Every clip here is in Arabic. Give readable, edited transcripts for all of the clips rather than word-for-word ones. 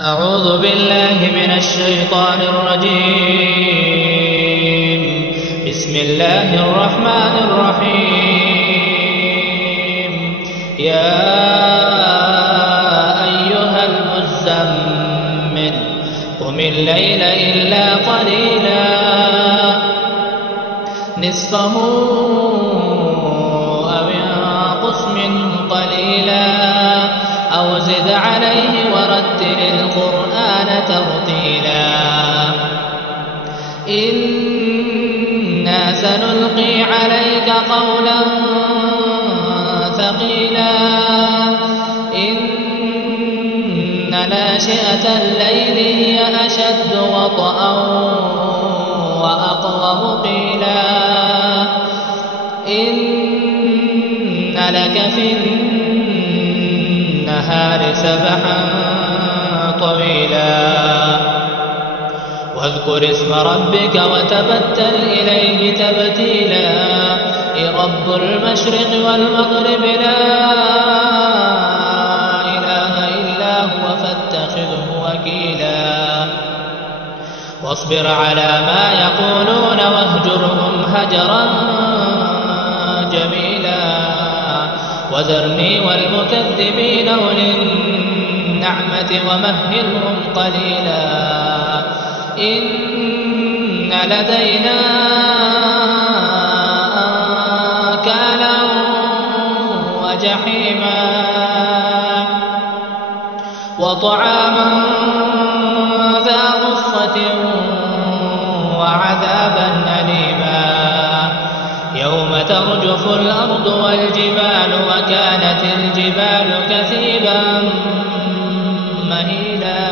أعوذ بالله من الشيطان الرجيم. بسم الله الرحمن الرحيم. يا أيها المزمل قم الليل إلا قليلا نصفه أو انقص منه قليلا أو زد عليه ورتل القرآن ترتيلا إنا سنلقي عليك قولا ثقيلا إن ناشئة الليل هي أشد وطئا وأقوم قيلا إن لك في النهار سبحا طويلا واذكر اسم ربك وتبتل إليه تبتيلا رب المشرق والمغرب لا إله إلا هو فاتخذه وكيلا واصبر على ما يقولون واهجرهم هجرا جميلا وذرني والمكذبين أولي النعمة ومهلهم قليلا إن لدينا أنكالا وجحيما وطعاما ذا غصة وعذابا أليما يوم ترجف الأرض والجبال وكانت الجبال كثيبا مهيلا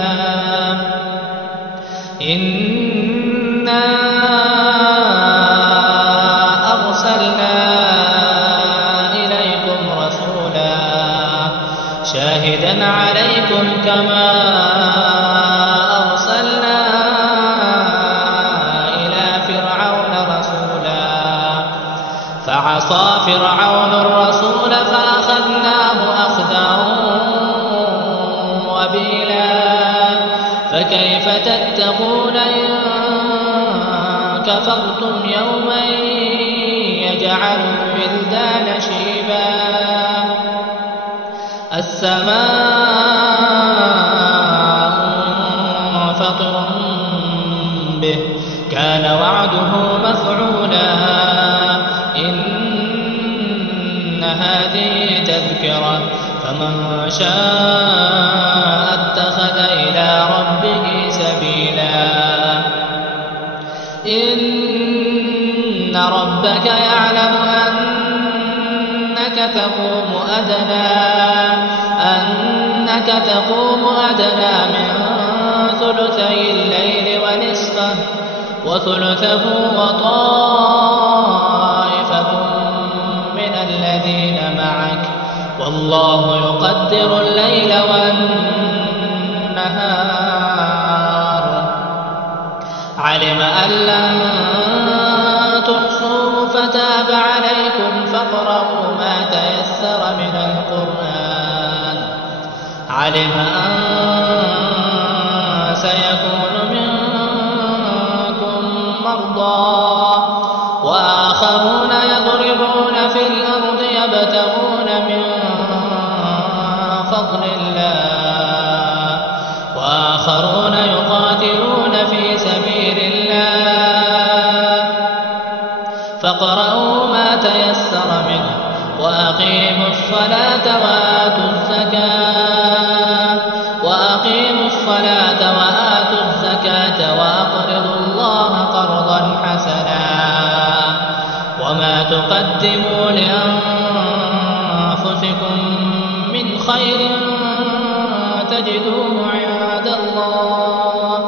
إنا أرسلنا إليكم رسولا شاهدا عليكم كما أرسلنا إلى فرعون رسولا فعصى فرعون الرسول فأخذناه أخذا وبيلا فكيف تتقون إن كفرتم يوما يجعل الولدان شيبا السماء منفطر به كان وعده مفعولا إن هذه تذكرة فمن شاء اتخذ إلى ربه سبيلا إن ربك يعلم أنك تقوم أدنى من ثلثي الليل ونصفه وثلثه وطائفة من الذين معك والله يقدر الليل والنهار علم أن لن تحصوه فتاب عليكم فاقرؤوا ما تيسر من القرآن علم أن سيكون منكم مرضى وآخرون يضربون في الأرض يبتغون من فضل الله وآخرون يقاتلون في سبيل الله فاقرؤوا ما تيسر منه وأقيموا الصلاة وآتوا الزكاة وأقرضوا الله قرضا حسنا وما تقدموا لأنفسكم من خير تجدوه عند الله